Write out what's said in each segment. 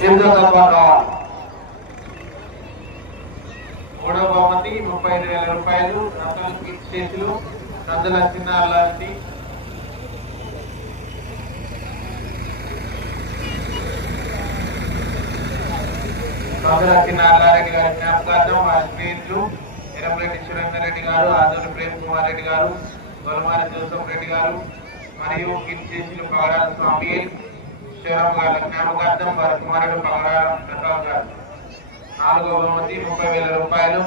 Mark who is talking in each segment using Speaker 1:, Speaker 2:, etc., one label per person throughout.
Speaker 1: ఎనిమిదో తప్ప మూడవ బహుమతి ముప్పై ఐదు వేల రూపాయలు నందుల చేతులు నందుల చిన్నారులాంటి నందుల గారి జ్ఞాపకార్థం వారి స్నేహితులు ఎరంరెడ్డి సురేందర్ రెడ్డి గారు ఆదూరి ప్రేమ్ కుమార్ రెడ్డి గారు గొలమారి జోసఫ్ రెడ్డి గారు మరియు కిర్చేసులు పగడాల స్వామి శివరాం గారి జ్ఞాపకార్థం వారి కుమారుడు పగడాల ప్రసాద్ గారు. నాలుగో బహుమతి ముప్పై వేల రూపాయలు.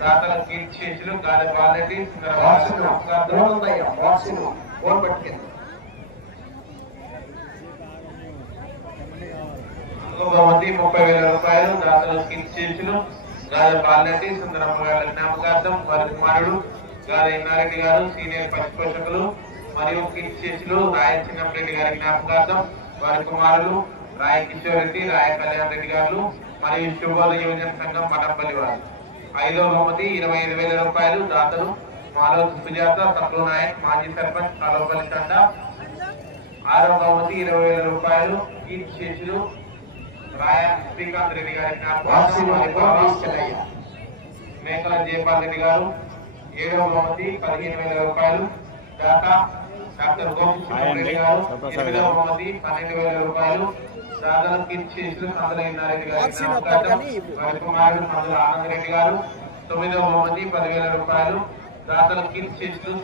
Speaker 1: దాతల కీర్తిశేషులు గాలి బాలరెడ్డి బహుమతి ముప్పై వేల రూపాయలు. దాతల కీర్తిశేషులు గాలి బాలరెడ్డి సుందరమ్మ గారి జ్ఞాపకార్థం వారి కుమారుడు గాలి ఇన్నారెడ్డి గారు. సీనియర్ పశు పోషకులు మరియు కీర్తిశేషులు రాయ చిన్నరెడ్డి గారి జ్ఞాపకార్థం వారి కుమారులు రాయ కిషోర్ రెడ్డి రాయ కళ్యాణ్ రెడ్డి గారు మరియు శుభోద యువజన సంఘం పటంపల్లి వారు. ఐదో బహుమతి ఇరవై ఐదు వేల రూపాయలు దాతలు మాలోతు సుజాత తక్కువ నాయక్ మాజీ సర్పంచ్ కలవపల్లి తండ. ఆరో బహుమతి ఇరవై వేల రూపాయలు కీర్తి శేషులు రాయ శ్రీకాంత్ రెడ్డి గారి మేకల జయపాల్ రెడ్డి గారు. ఏడవ బహుమతి పదిహేను వేల రూపాయలు దాత డాక్టర్ గోపికృష్ణ రెడ్డి గారు ఎనిమిదవ బహుమతి పన్నెండు వేల రూపాయలు. కీర్తిశేషులు గారి గారు తొమ్మిదవ పదివేల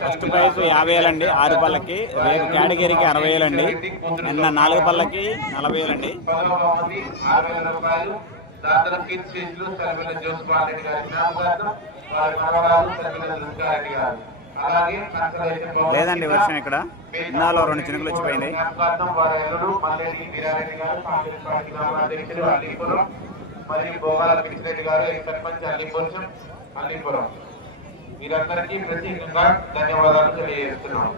Speaker 2: ఫస్ట్ ప్రైజ్ యాభై వేలండి. ఆరు పళ్ళకి రేపు కేటగిరీకి అరవై వేలండి. నిన్న నాలుగు పళ్ళకి నలభై వేలండి.
Speaker 1: రూపాయలు. దాతల కీర్తిశేషులు సరివేల జోస్పాల్ రెడ్డి గారి జ్ఞాపకార్థం వారి మనవరాలు సరివేల దుర్గారెడ్డి గారు.
Speaker 2: లేదండి వర్షం ఇక్కడ. ఇన్నాలో రెండు చినుకులు వచ్చిపోయింది
Speaker 1: జ్ఞాపకార్థం మరియు భోగాల గారు ఈ సర్పంచ్ అల్లీపురం అల్లీపురం వీరందరికీ ప్రత్యేకంగా ధన్యవాదాలు తెలియజేస్తున్నాం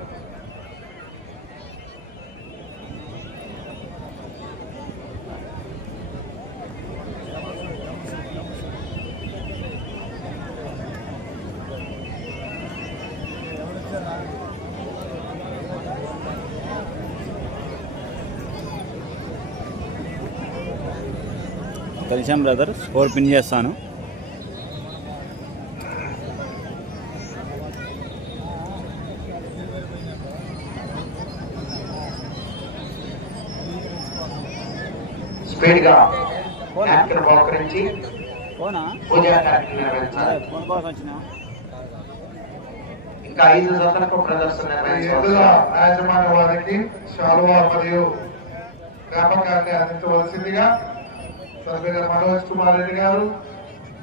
Speaker 2: కలిసాం బ్రదర్ స్కోర్ పిన్ చేస్తాను.
Speaker 3: స్పీడ్గా యాక్టర్ బహుకరించి
Speaker 2: ఫోనా
Speaker 3: పూజా కార్యక్రమం నిర్వహించాలి.
Speaker 2: ఫోన్ కోసం వచ్చినా.
Speaker 3: ఇంకా ఐదు జతలకు ప్రదర్శన
Speaker 4: యాజమాన్య వారికి శాలువా మరియు జ్ఞాపకాన్ని అందించవలసిందిగా సభ్యుల మనోజ్ కుమార్ రెడ్డి గారు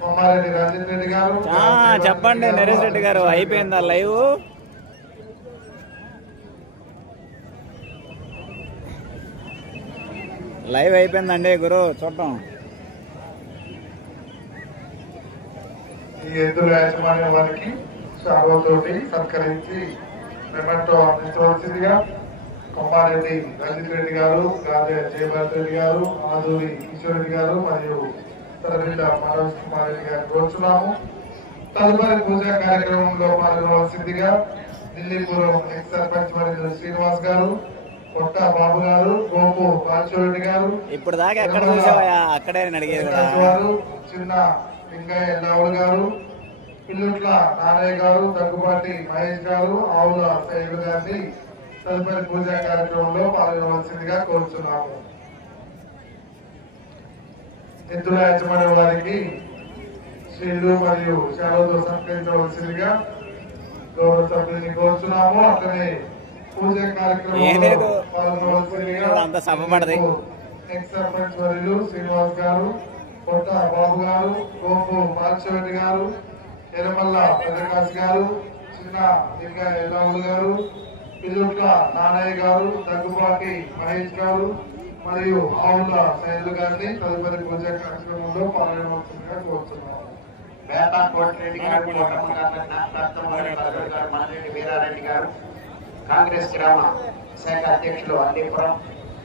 Speaker 4: కొమ్మారెడ్డి రంజిత్ రెడ్డి గారు.
Speaker 2: ఆ, చెప్పండి నరేష్ రెడ్డి గారు అయిపోయిందా లైవ్? లైవ్ అయిపోయిందండి గురు చూద్దాం.
Speaker 4: ఈ ఎద్దుల యాజమాన్య వారికి శాలువతోటి సత్కరించి మెమెంటో అందించవలసిందిగా కొమ్మారెడ్డి రంజిత్ రెడ్డి గారు గాదే జయభరత్ రెడ్డి గారు ఆదూరి కిషోర్ రెడ్డి గారు మరియు తరబిడ్డ మనోజ్ కుమార్ రెడ్డి గారిని కోరుచున్నాము. తదుపరి పూజా కార్యక్రమంలో పాల్గొనవలసిందిగా ఢిల్లీపురం ఎక్స్ సర్పంచ్ మరియు శ్రీనివాస్ గారు పొట్ట బాబు గారు గోపు రాజశేఖరెడ్డి గారు
Speaker 2: ఇప్పుడు దాకా ఎక్కడ చూసావా అక్కడే నేను అడిగేది కూడా.
Speaker 4: వెంకటేష్ గారు చిన్న లింగయ్య ఎల్లవుడు గారు పిల్లుట్ల నారాయణ గారు దగ్గుబాటి మహేష్ గారు ఆవుల సైడు గారిని తదుపరి పూజా కార్యక్రమంలో పాల్గొనవలసిందిగా కోరుచున్నాము ఎద్దుల యజమాని వారికి శ్రీలు మరియు శాలతో సత్కరించవలసిందిగా గౌరవ సభ్యుని కోరుచున్నాము అట్లనే పూజ కార్యక్రమంలో
Speaker 2: లేదు.
Speaker 4: పాల్గొనవలసిందిగా
Speaker 2: అంతా సభపడది.
Speaker 4: ఎక్స్ సర్పంచ్ వర్యులు శ్రీనివాస్ గారు కొట్ట బాబు గారు గోపు పాల్చెరెడ్డి గారు ఎరమల్ల పెద్దకాశి గారు చిన్న లింగ ఎల్లవులు గారు పిల్లుట్ల నానయ్య గారు దగ్గుబాటి మహేష్ గారు మరియు ఆవుల శైలు గారిని తదుపరి పూజ కార్యక్రమంలో పాల్గొనవలసిందిగా
Speaker 3: కోటిరెడ్డి గారు కోటమ్మ గారి వీరారెడ్డి కాంగ్రెస్ గ్రామ శాఖ అధ్యక్షులు అల్లీపురం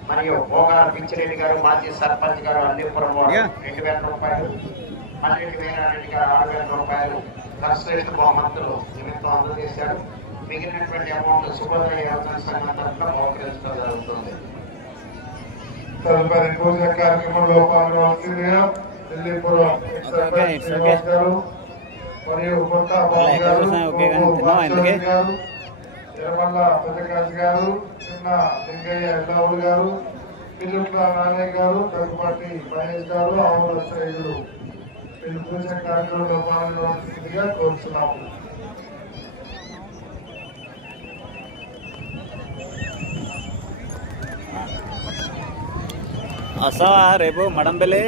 Speaker 3: మరియు భోగాల పిచ్చిరెడ్డి గారు మాజీ సర్పంచ్ గారు అల్లీపురం వారు. రెండు వేల రూపాయలు మల్రెడ్డి వీరారెడ్డి గారు ఆరు వేల రూపాయలు కన్సలేషన్ బహుమతులు నిమిత్తం అందజేశారు మిగిలినటువంటి అమౌంట్ శుభోదయ యోజన సంఘం తరఫున బహుకరించడం జరుగుతుంది.
Speaker 4: తదుపరి పూజ కార్యక్రమంలో ఢిల్లీపురం
Speaker 2: ఓకే.
Speaker 4: గారు మరియు గారు ఎర్రమల్ల పెద్దకాశి గారు చిన్న లింగయ్య ఎల్లవుడు గారు పిల్లుట్ల నారాయణ గారు దగ్గుపాటి మహేష్ గారు ఆవుల సైదులు వీళ్ళు పూజ కార్యక్రమంలో పాల్గొనవలసిందిగా కోరుతున్నాము
Speaker 2: వస్తావా రేపు మడంపల్లి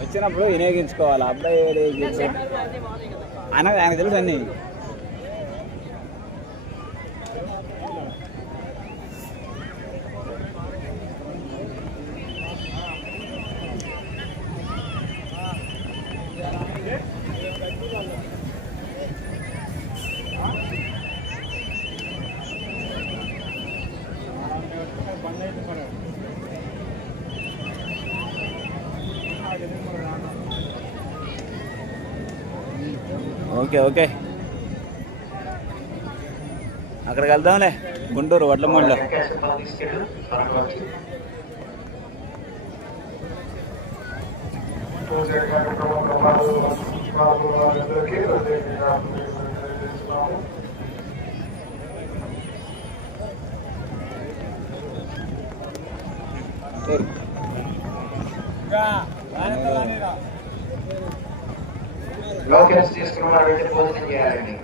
Speaker 2: వచ్చినప్పుడు వినియోగించుకోవాలి. అబ్బాయి ఆయన తెలుసు అన్ని. Okay okay. అక్కడికి వెళ్దాంలే. గుంటూరు వడ్లమూడిలో.
Speaker 3: వెంకటేశ్వర లోకేష్ తీసుకున్నాడు వెళ్ళి భోజనం చేయాలండి.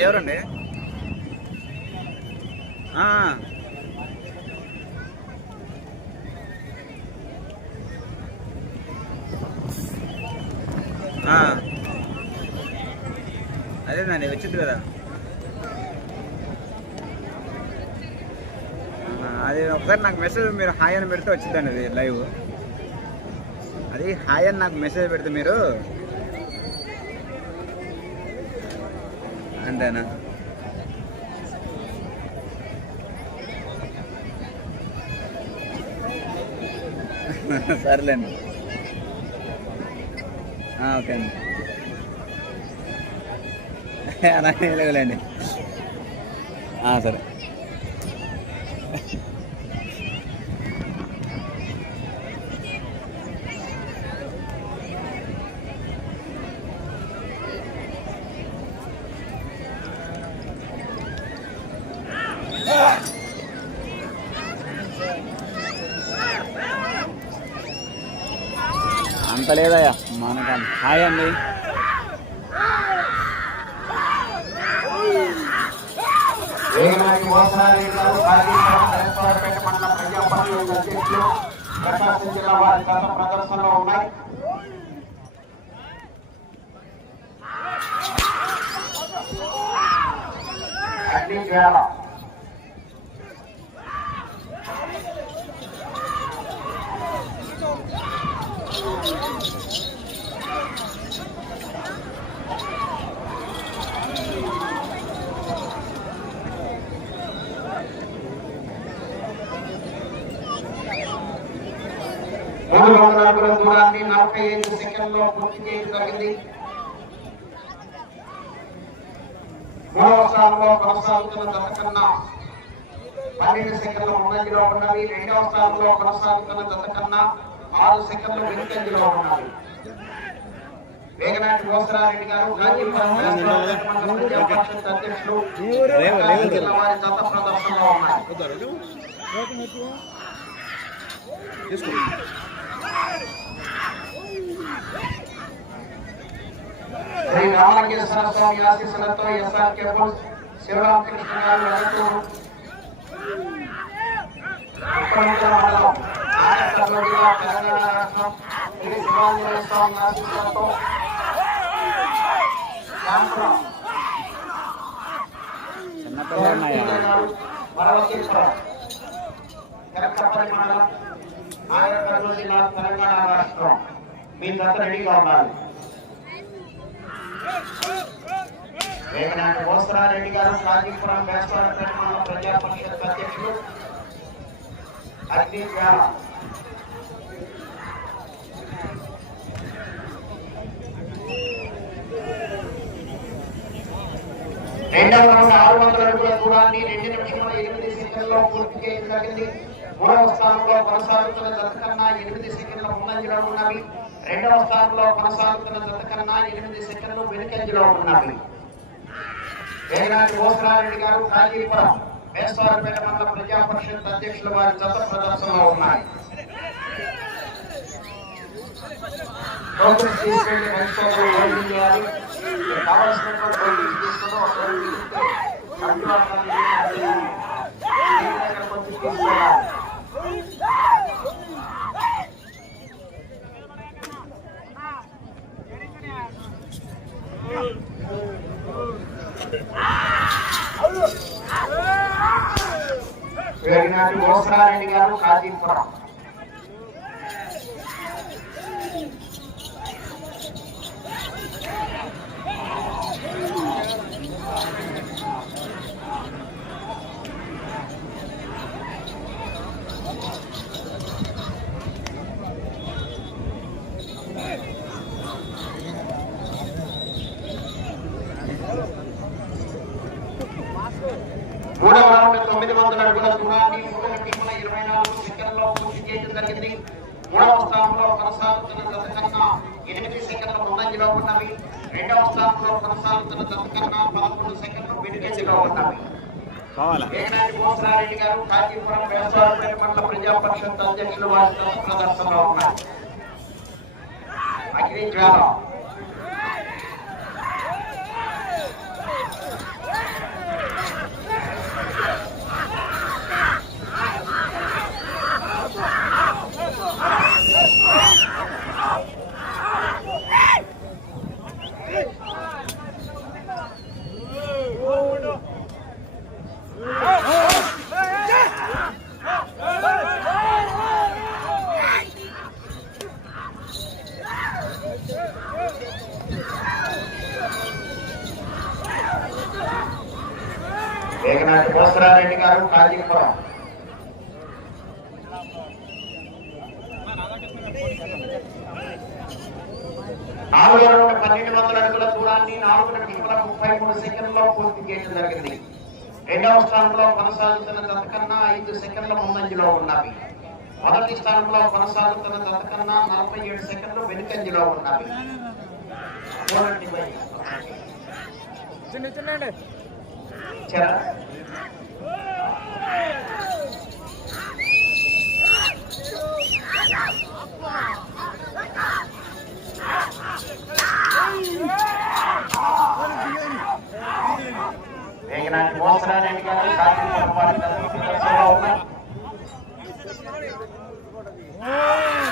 Speaker 2: ఎవరండి? అదేనండి వచ్చింది కదా. అది ఒకసారి నాకు మెసేజ్ మీరు హాయ్ అని పెడితే వచ్చిందండి అది లైవ్ అది హాయ్ అని నాకు మెసేజ్ పెడితే మీరు అంతేనా సర్లేండి. ఆ, ఓకే అండి. అలాగే లేవులేండి ఆ, సరే అంత లేదయ్యా మనకు హాయ్ అండి
Speaker 3: వేగనాటి మోసనారి గారు కాళీపురం నరసరావుపేట మండల ప్రజా పరిషత్ అధ్యక్షులు ప్రకాశం జిల్లా వారి గత ప్రదర్శనలో ఉన్నాయి అన్ని వేళ Thank you. మూడు వందల అడుగుల దూరాన్ని నలభై ఐదు సెకండ్లో పూర్తి చేయడం జరిగింది. మూడవ స్థానంలో కొనసాగుతున్న దశ కన్నా పన్నెండు సెకండ్ల ముందంజలో ఉన్నది. రెండవ స్థానంలో కొనసాగుతున్న దశ కన్నా ఆరు సెకండ్లు వెనుకంజలో ఉన్నది. వేగనాటి కోసరారెడ్డి గారు అధ్యక్షులు వారి దశ ప్రదర్శనలో ఉన్నాయి శ్రీ రామలింగేశ్వర స్వామి ఆశీస్సులతో ఎస్ఆర్ కేబుల్ శివరామకృష్ణ గారు మండలం జిల్లా తెలంగాణ రాష్ట్రం శ్రీ శివాంజనేయ స్వామి ఆశీస్సులతో శాంపురం
Speaker 2: చిన్నపిల్లలు ఉన్నాయా?
Speaker 3: మరవతీపురం తెరకపల్లి మండలం. ఆంధ్రప్రదేశ్ జిల్లా తెలంగాణ రాష్ట్రం. మీరంతా రెడీగా ఉండాలి. గారు కాజీపురం రెండవ రౌండ్ ఆరు వందల అడుగుల దూరాన్ని రెండు నిమిషంలో ఎనిమిది సెకండ్లో పూర్తి చేయడం జరిగింది. మూడవ స్థానంలో కొనసాగుతున్న జత కన్నా ఎనిమిది సెకండ్ల ముందంజలో ఉన్నవి. రెండవ స్థానంలో కొనసాగుతున్న జత కన్నా ఎనిమిది సెకండ్లు వెనుకంజలో ఉన్నవి. వేగనాటి ఓసరారెడ్డి గారు కాజీపురం మేస్వారపేట మండల ప్రజా పరిషత్ అధ్యక్షుల వారి జత ప్రదర్శనలో ఉన్నాయి. కావలసినటువంటి తీసుకెళ్ళి తీసుకుని ఒక హోల్డింగ్ ఇస్తే గారు కాజీపురం మూడవ రౌండ్ తొమ్మిది వందల అడుగుల దూరాన్ని మూడు నిమిషముల ఇరవై నాలుగు సెకండ్లో పూర్తి చేయడం జరిగింది. మూడవ స్థానంలో కొనసాగుతున్న కన్నా ఎనిమిది సెకండ్ల ముందంజలో ఉన్నవి రెండవ స్థానంలో కొనసాగుతున్న కన్నా పదకొండు సెకండ్లు ఉన్నవి
Speaker 2: కావాలా?
Speaker 3: మోసరారెడ్డి గారు కాజీపురం వ్యవసాయ పరిషత్ అధ్యక్షులు వారి జత ప్రదర్శనలో ఉన్నారు. అగ్ని జ్వాల ఏకనాటి మోసరారెడ్డి గారు కాజీపురం నాలుగు రౌండ్ పన్నెండు వందల అడుగుల దూరాన్ని నాలుగు నిమిషముల ముప్పై మూడు సెకండ్లో పూర్తి చేయడం జరిగింది రెండవ స్థానంలో కొనసాగుతున్న జత కన్నా ఐదు సెకండ్ల ముందంజలో ఉన్నవి. మొదటి స్థానంలో కొనసాగుతున్న జత నలభై ఏడు సెకండ్లు వెనుకంజలో ఉన్నవి. చూడండి మరి. చరా. వేగనాటి మోసరారెడ్డి గారు కాకినాడ వారి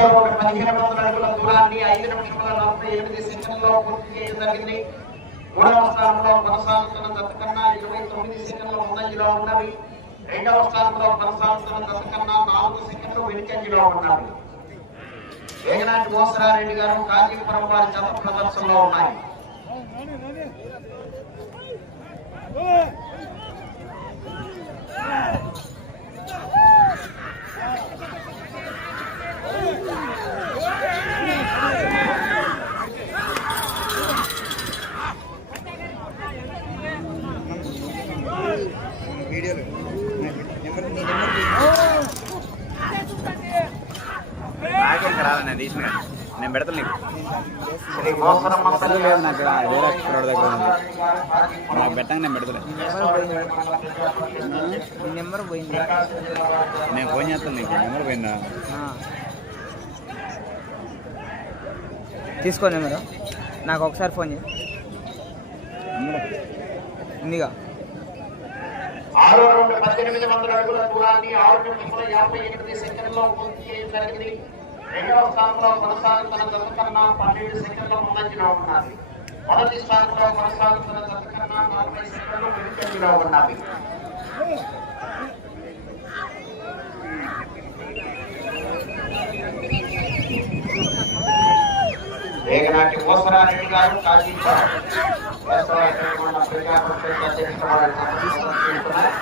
Speaker 3: దశమ పదిహేను వందల అడుగుల దూరాన్ని ఐదు నిమిషముల నలభై ఎనిమిది సెకండ్లో పూర్తి చేయడం జరిగింది. మూడవ స్థానంలో కొనసాగుతున్న జత కన్నా ఇరవై తొమ్మిది సెకండ్ల ముందంజలో ఉన్నవి. రెండవ స్థానంలో కొనసాగుతున్న జత కన్నా నాలుగు సెకండ్లు వెనుకంజలో ఉన్నవి. వేగనాటి మోసరారెడ్డి గారు కాజీపురం వారి జత ప్రదర్శనలో ఉన్నాయి
Speaker 2: నాకేం రాదు నేను తీసిన నేను పెడతాను నీకు
Speaker 3: శ్రీ మోసరమ్మ
Speaker 2: నాకు వేరే కుర్రాడి దగ్గర ఉంది. నాకు పెట్టంగా నేను పెడతలే.
Speaker 5: నెంబర్ పోయింది.
Speaker 2: నేను ఫోన్ చేస్తాను నీకు. నెంబర్ పోయిందా.
Speaker 5: తీసుకో నెంబరు. నాకు ఒకసారి ఫోన్ చేయి. ఉందిగా.
Speaker 3: ఆరో రౌండ్ పద్దెనిమిది వందల అడుగుల దూరాన్ని ఆరు నిమిషముల యాభై ఎనిమిది సెకండ్లో పూర్తి చేయడం జరిగింది రెండవ స్థానంలో కొనసాగుతున్న కన్నా పన్నెండు సెకండ్ల ముందంజలో ఉన్నది. మొదటి స్థానంలో కొనసాగుతున్న జత కన్నా నలభై సెకండ్లు వెనుకంజలో ఉన్నది వేగనాటి మోసరారెడ్డి గారు కాజీపాడు వేసవరమైన ప్రజాపరిషత్ అధ్యక్షుడు వారిని సంప్రదిస్తున్నారు.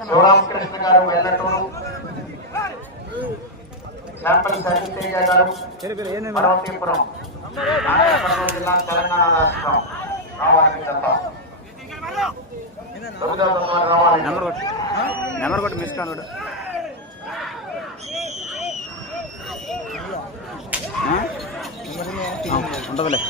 Speaker 3: శివరామకృష్ణ గారు వెల్లటూరు శాంపల్ సత్యతేజ గారు పర్వతీపురం నారాయణపురం జిల్లా తెలంగాణ రాష్ట్రం రావాలి రావాలి
Speaker 2: నెంబర్ కొట్టు నెంబర్ కొట్టు మిస్ కాను ఉండదులే ఆ? ఆ, ఉంటుందిలే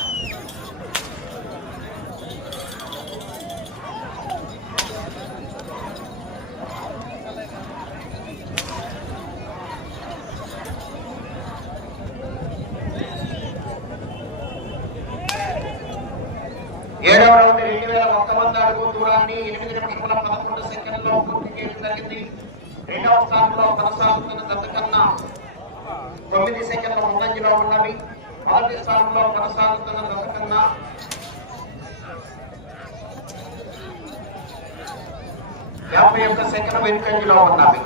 Speaker 3: ఏడవ రౌండ్ రెండు వేల దూరాన్ని ఎనిమిది నిమిషముల పదకొండు సెకండ్లో పూర్తి చేయడం జరిగింది. రెండవ స్థానంలో కొనసాగుతున్న జత తొమ్మిది సెకండ్ల ముందంజలో ఉన్నవి. మొదటి స్థానంలో కొనసాగుతున్న గతకన్నా యాభై ఒక్క సెకండ్ వెనుకంజలో ఉన్నవి.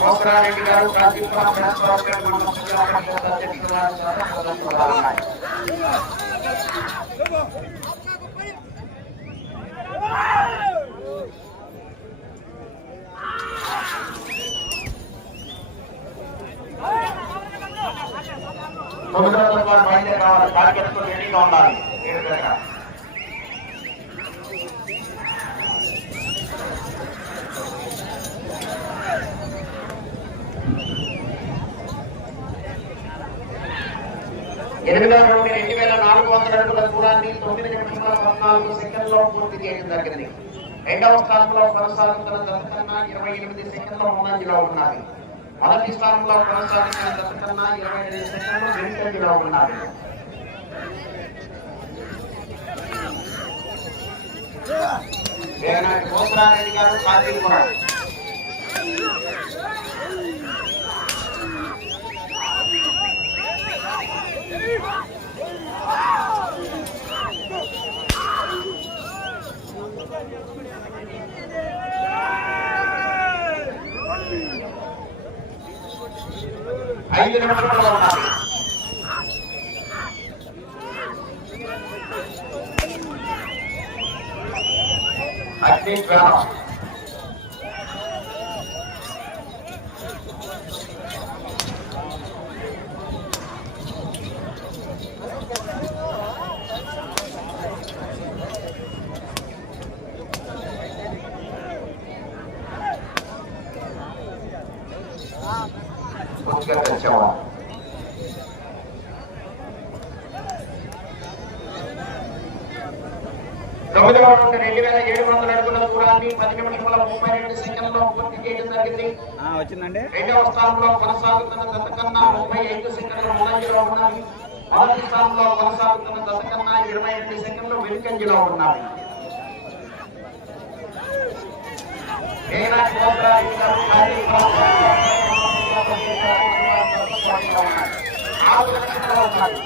Speaker 3: మోసరారెడ్డి గారు కాజీపురం ప్రెసిడెంట్ మండల ప్రజా పరిషత్ అధ్యక్షుడు వారి సభ్యులు ఉన్నాయి. తొమ్మిది వందల వారు బయలుదేరి రావాలి టార్గెట్ రెడీగా ఉండాలి ఏడు దగ్గర ఎనిమిదవ రౌండ్ రెండు వేల నాలుగు వందల అడుగుల దూరాన్ని తొమ్మిది నిమిషముల పద్నాలుగు సెకండ్లో పూర్తి చేయడం జరిగింది. రెండవ స్థానంలో కొనసాగుతున్న జత కన్నా ఇరవై ఎనిమిది సెకండ్ల ముందంజలో ఉన్నది మొదటి స్థానంలో కొనసాగుతున్న జత కన్నా ఇరవై ఎనిమిది సెకండ్లు వెనుకంజలో ఉన్నది వేగనాటి కోసరారెడ్డి గారు కాజీపురం ఐదు నిమిషంలో అగ్ని జ్వాలం రౌండ్ రెండు వేల ఏడు వందల అడుగుల దూరాన్ని పది నిమిషముల ముప్పై రెండు సెకండ్లో పూర్తి చేయడం జరిగింది.
Speaker 2: వచ్చిందండి.
Speaker 3: రెండవ స్థానంలో కొనసాగుతున్న దశ కన్నా ముప్పై ఐదు సెకండ్ల ముందంజలో ఉన్నవి మొదటి స్థానంలో కొనసాగుతున్న దశ కన్నా ఇరవై ఎనిమిది సెకండ్లు వెనుకంజలో కార్యక్రమం ఆరు నిమిషాలు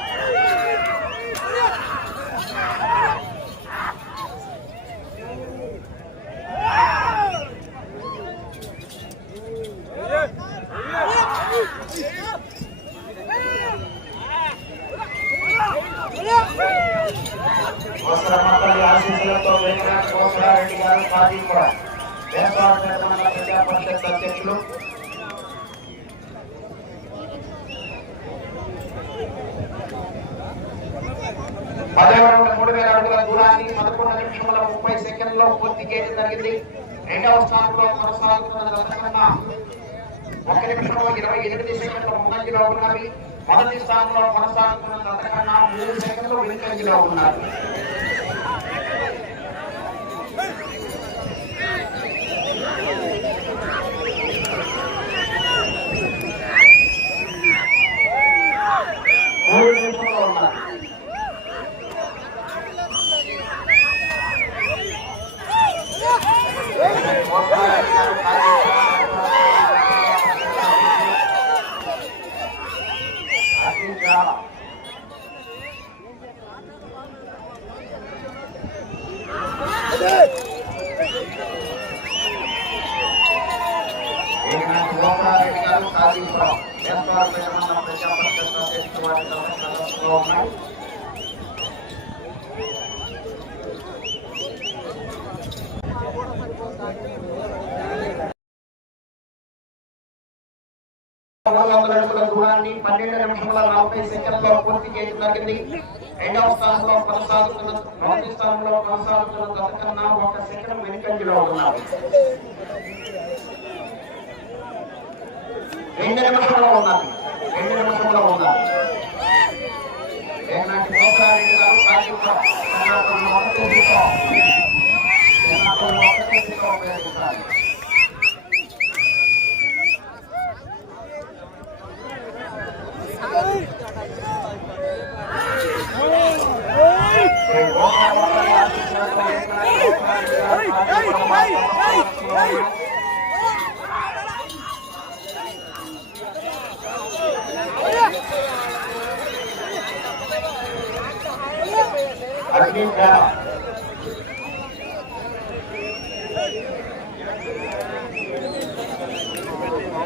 Speaker 3: సభ్యులతో కోసరమ్మపల్లి ఆశీస్సులతో గారు కాజీపురం వ్యవసాయ మండల ప్రజా పరిషత్ అధ్యక్షులు. పదవ మూడు వేల అడుగుల దూరాన్ని పదకొండు నిమిషముల ముప్పై సెకండ్లో పూర్తి చేయడం జరిగింది. రెండవ స్థానంలో కొనసాగుతున్న దశ ఒక నిమిషంలో ఇరవై ఎనిమిది సెకండ్ల ముందంజలో ఉన్నవి. మొదటి స్థానంలో కొనసాగుతున్న రథకన్నా మూడు సెకండ్లు వెనుకంజలో ఉన్నారు మూడు నిమిషంలో ఉన్నారు ఏకనాథ్ గోపాలరెడ్డి గారు కాజీపురం వేస్తవారపేట మండలం ప్రజాపరిషత్ అధ్యక్షుడు వారి సదస్సులో ఉన్నాయి మూడు వందల అడుగుల దూరాన్ని పన్నెండు నిమిషముల నలభై సెకండ్లో పూర్తి చేయడం జరిగింది రెండవ స్థానంలో కొనసాగుతున్న మొదటి స్థానంలో కొనసాగుతున్న గత కన్నా ఒక సెకండ్ వెనుకంజలో ఉన్నారు రెండు నిమిషంలో ఉన్నది రెండు నిమిషంలో ఉన్నది ఏనాటి మోసారెడ్డి గారు కాజీపురం కర్ణాటకలో ఒకటి జీరో. కర్ణాటకలో ఒకటి జీరో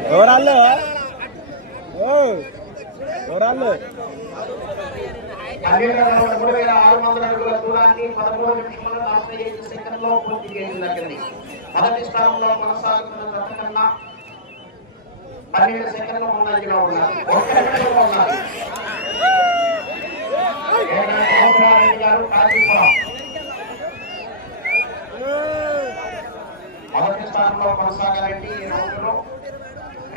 Speaker 2: ఎవరాళ్ళు ఎవరాళ్ళు
Speaker 3: మూడు వేల ఆరు వందల అడుగుల దూరాన్ని పదమూడు నిమిషముల నలభై ఐదు సెకండ్లో పూర్తి చేయడం జరిగింది మొదటి స్థానంలో కొనసాగుతున్న గత కన్నా పన్నెండు సెకండ్ల ముందంజలో ఉన్నారు ఒక్క నిమిషంలో ఉన్నారు ఏనాటి మోహనారెడ్డి గారు కాజీపురం మొదటి స్థానంలో కొనసాగాలంటే ఈ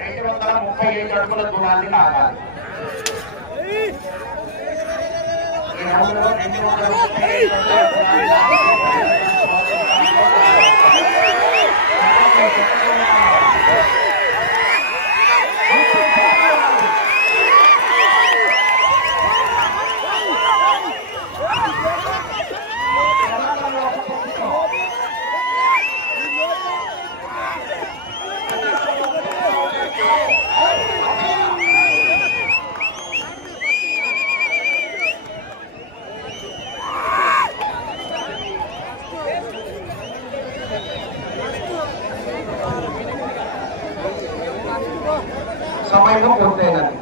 Speaker 3: రెండు వందల ముప్పై ఏడు అడుగుల దూరాన్ని లాగాలి ఈ రౌండ్లో రెండు వందల ముప్పై ఏడు అడుగుల దూరాన్ని లాగాలి. సమయం పూర్తయినది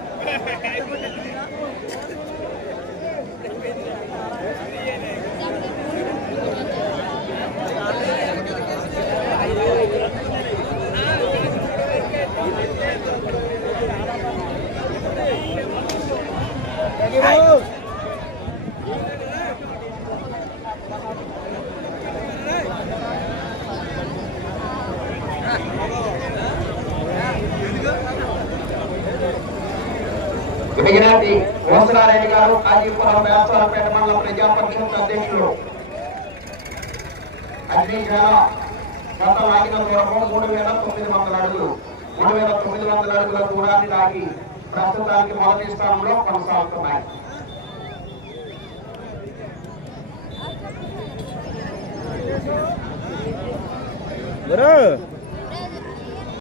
Speaker 3: మిగిలినది ఓసరారెడ్డి గారు కాజీపురం వ్యాపారపేట మండలం ప్రజా పరిషత్ అధ్యక్షులు అగ్నిశాల గత లాగిన దూరము మూడు వేల తొమ్మిది వందల అడుగులు మూడు వేల తొమ్మిది వందల అడుగుల దూరాన్ని లాగి ప్రస్తుతానికి మొదటి స్థానంలో కొనసాగుతున్నాయి.